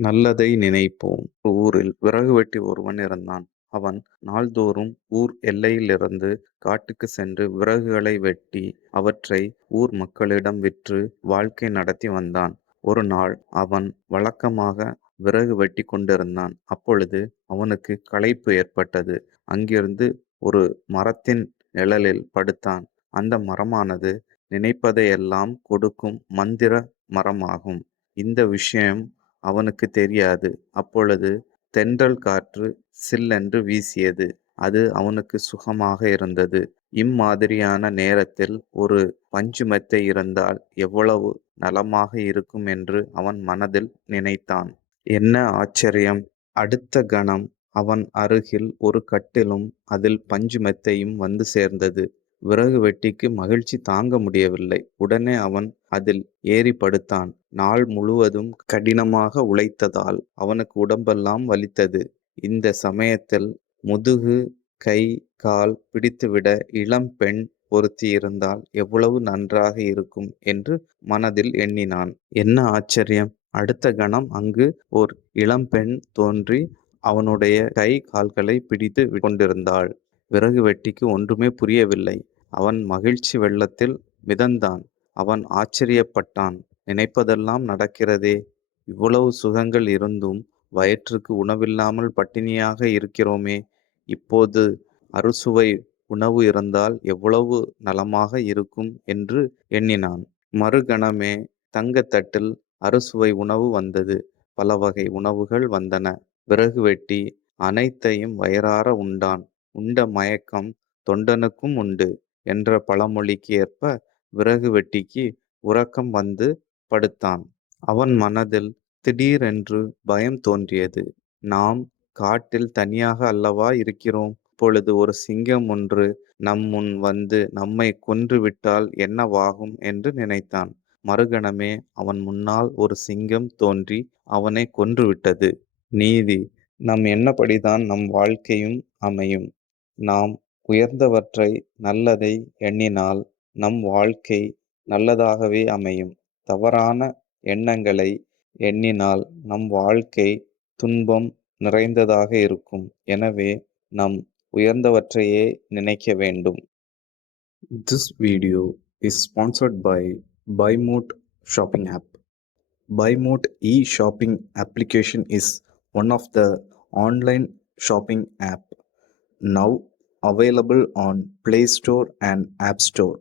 நல்லதை நினைப்போம். ஒரு ஊரில் விறகு வெட்டி ஒருவன் இருந்தான். அவன் நாள்தோறும் ஊர் எல்லையிலிருந்து காட்டுக்குச் சென்று விறகுகளை வெட்டி, அவற்றை ஊர் மக்களிடம் விற்று வாழ்க்கை நடத்தி வந்தான். ஒரு நாள் அவன் வழக்கமாக விறகு வெட்டிக் கொண்டிருந்தான். அப்பொழுது அவனுக்குக் களைப்பு ஏற்பட்டது. அங்கிருந்து ஒரு மரத்தின் நிழலில் படுத்தான். அந்த மரமானது நினைப்பதையெல்லாம் கொடுக்கும் மந்திர மரமாகும். இந்த விஷயம் அவனுக்குத் தெரியாது. அப்பொழுது தென்றல் காற்று சில்லென்று வீசியது. அது அவனுக்கு சுகமாக இருந்தது. இம்மாதிரியான நேரத்தில் ஒரு பஞ்சு மெத்தை இருந்தால் எவ்வளவு நலமாக இருக்கும் என்று அவன் மனதில் நினைத்தான். என்ன ஆச்சரியம்! அடுத்த கணம் அவன் அருகில் ஒரு கட்டிலும் அதில் பஞ்சு மெத்தையும் வந்து சேர்ந்தது. விறகு வெட்டிக்கு மகிழ்ச்சி தாங்க முடியவில்லை. உடனே அவன் அதில் ஏறி படுத்தான். நாள் முழுவதும் கடினமாக உழைத்ததால் அவனுக்கு உடம்பெல்லாம் வலித்தது. இந்த சமயத்தில் முதுகு, கை, கால் பிடித்துவிட இளம் பெண் ஒருத்தி இருந்தால் எவ்வளவு நன்றாக இருக்கும் என்று மனதில் எண்ணினான். என்ன ஆச்சரியம்! அடுத்த கணம் அங்கு ஓர் இளம்பெண் தோன்றி அவனுடைய கை, கால்களை பிடித்து கொண்டிருந்தாள். விறகு வெட்டிக்கு ஒன்றுமே புரியவில்லை. அவன் மகிழ்ச்சி வெள்ளத்தில் மிதந்தான். அவன் ஆச்சரியப்பட்டான். நினைப்பதெல்லாம் நடக்கிறதே! இவ்வளவு சுகங்கள் இருந்தும் வயிற்றுக்கு உணவில்லாமல் பட்டினியாக இருக்கிறோமே! இப்போது அறுசுவை உணவு இருந்தால் எவ்வளவு நலமாக இருக்கும் என்று எண்ணினான். மறுகணமே தங்கத்தட்டில் அறுசுவை உணவு வந்தது. பல வகை உணவுகள் வந்தன. விறகு வெட்டி அனைத்தையும் வயிறார உண்டான். உண்ட மயக்கம் தொண்டனுக்கும் உண்டு என்ற பழமொழிக்கு ஏற்ப விறகு வெட்டிக்கு உறக்கம் வந்து படுத்தான். அவன் மனதில் திடீரென்று பயம் தோன்றியது. நாம் காட்டில் தனியாக அல்லவா இருக்கிறோம். இப்பொழுது ஒரு சிங்கம் ஒன்று நம் முன் வந்து நம்மைக் கொன்றுவிட்டால் என்னவாகும் என்று நினைத்தான். மறுகணமே அவன் முன்னால் ஒரு சிங்கம் தோன்றி அவனைக் கொன்றுவிட்டது. நீதி: நம் எண்ணப்படிதான் நம் வாழ்க்கையும் அமையும். நாம் உயர்ந்தவற்றை, நல்லதை எண்ணினால் நம் வாழ்க்கை நல்லதாகவே அமையும். தவறான எண்ணங்களை எண்ணினால் நம் வாழ்க்கை துன்பம் நிறைந்ததாக இருக்கும். எனவே நம் உயர்ந்தவற்றையே நினைக்க வேண்டும். This video is sponsored by BuyMote shopping app. BuyMote e-shopping application is one of the online shopping app now available on Play Store and App Store.